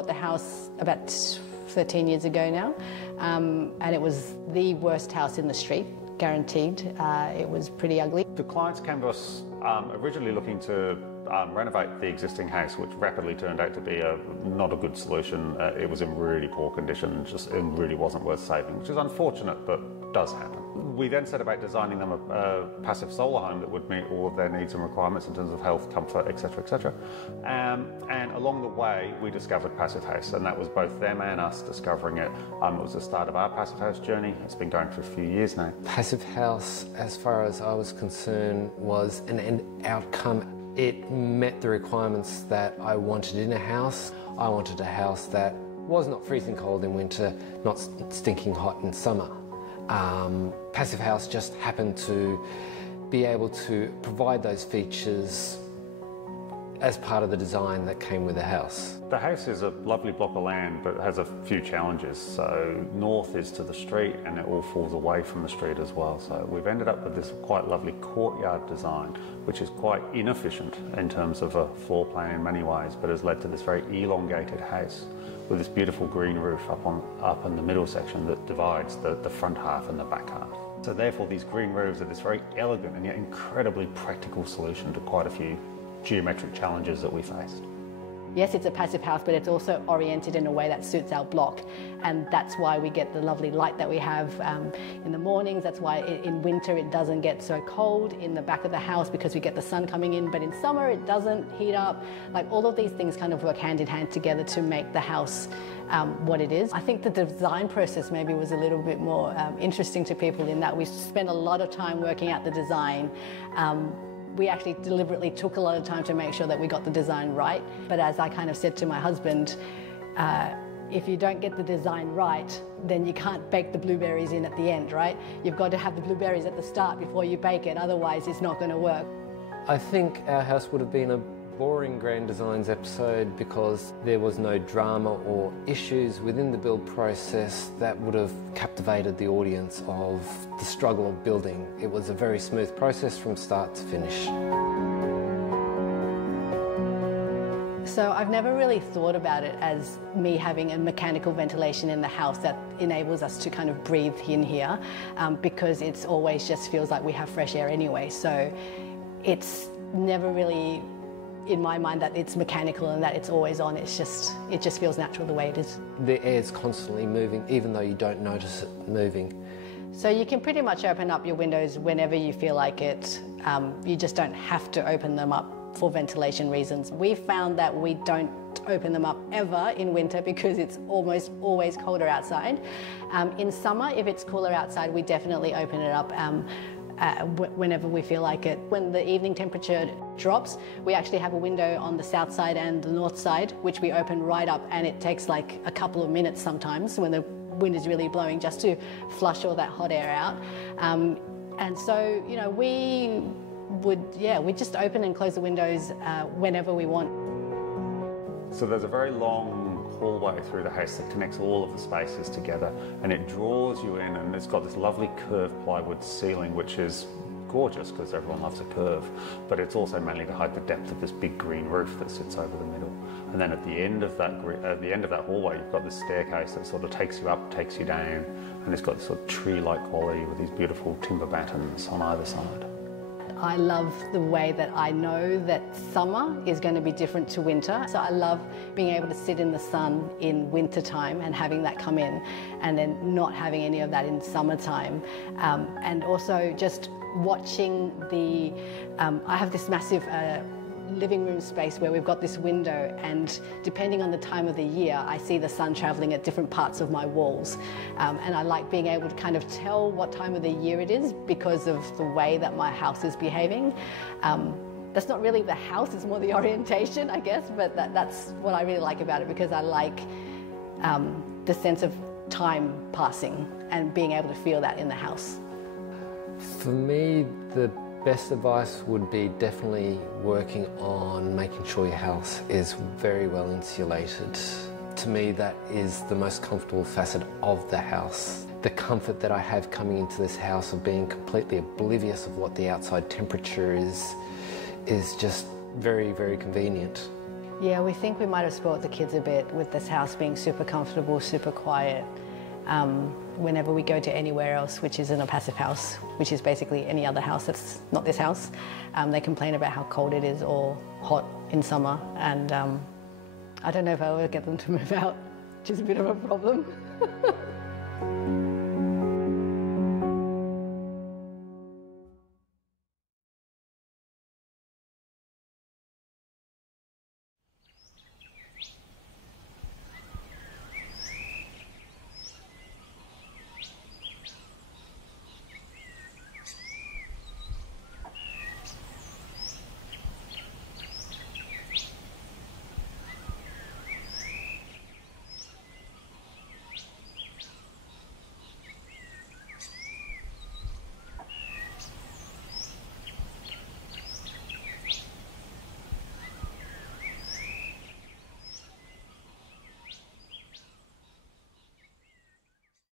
bought the house about 13 years ago now, and it was the worst house in the street, guaranteed. It was pretty ugly. The clients came to us originally looking to renovate the existing house, which rapidly turned out to be not a good solution. It was in really poor condition, it really wasn't worth saving, which is unfortunate, but does happen. We then set about designing them a passive solar home that would meet all of their needs and requirements in terms of health, comfort, etc., etc. And along the way, we discovered passivhaus, and that was both them and us discovering it. It was the start of our passivhaus journey. It's been going for a few years now. Passivhaus, as far as I was concerned, was an end outcome. It met the requirements that I wanted in a house. I wanted a house that was not freezing cold in winter, not stinking hot in summer. Passivhaus just happened to be able to provide those features as part of the design that came with the house. The house is a lovely block of land, but it has a few challenges. So north is to the street, and it all falls away from the street as well. So we've ended up with this quite lovely courtyard design, which is quite inefficient in terms of a floor plan in many ways, but has led to this very elongated house with this beautiful green roof up in the middle section that divides the front half and the back half. So therefore these green roofs are this very elegant and yet incredibly practical solution to quite a few geometric challenges that we faced. Yes, it's a passive house, but it's also oriented in a way that suits our block, and that's why we get the lovely light that we have in the mornings. That's why in winter it doesn't get so cold in the back of the house, because we get the sun coming in, but in summer it doesn't heat up. Like, all of these things kind of work hand in hand together to make the house what it is. I think the design process maybe was a little bit more interesting to people in that we spent a lot of time working out the design. We actually deliberately took a lot of time to make sure that we got the design right. But as I kind of said to my husband, if you don't get the design right, then you can't bake the blueberries in at the end, right? You've got to have the blueberries at the start before you bake it, otherwise it's not going to work. I think our house would have been a boring Grand Designs episode because there was no drama or issues within the build process that would have captivated the audience of the struggle of building. It was a very smooth process from start to finish. So I've never really thought about it as me having a mechanical ventilation in the house that enables us to kind of breathe in here, because it's always just feels like we have fresh air anyway. So it's never really in my mind that it's mechanical and that it's always on. It just feels natural the way it is. The air's constantly moving, even though you don't notice it moving. So you can pretty much open up your windows whenever you feel like it. You just don't have to open them up for ventilation reasons. We've found that we don't open them up ever in winter because it's almost always colder outside. In summer, if it's cooler outside, we definitely open it up whenever we feel like it. When the evening temperature drops, we actually have a window on the south side and the north side, which we open right up, and it takes like a couple of minutes sometimes when the wind is really blowing just to flush all that hot air out. And so, you know, we just open and close the windows whenever we want. So there's a very long hallway through the house that connects all of the spaces together, and it draws you in, and it's got this lovely curved plywood ceiling, which is gorgeous because everyone loves a curve, but it's also mainly to hide the depth of this big green roof that sits over the middle. And then at the end of that hallway, you've got this staircase that sort of takes you up, takes you down, and it's got this sort of tree-like quality with these beautiful timber battens on either side. I love the way that I know that summer is going to be different to winter. So I love being able to sit in the sun in winter time and having that come in, and then not having any of that in summertime. And also just watching I have this massive living room space where we've got this window, and depending on the time of the year, I see the sun traveling at different parts of my walls. And I like being able to kind of tell what time of the year it is because of the way that my house is behaving. That's not really the house, it's more the orientation, I guess, but that's what I really like about it, because I like the sense of time passing and being able to feel that in the house. For me, the best advice would be definitely working on making sure your house is very well insulated. To me, that is the most comfortable facet of the house. The comfort that I have coming into this house of being completely oblivious of what the outside temperature is just very, very convenient. Yeah, we think we might have spoilt the kids a bit with this house being super comfortable, super quiet. Whenever we go to anywhere else, which isn't a passive house, which is basically any other house that's not this house, they complain about how cold it is or hot in summer, and I don't know if I'll ever get them to move out, which is a bit of a problem.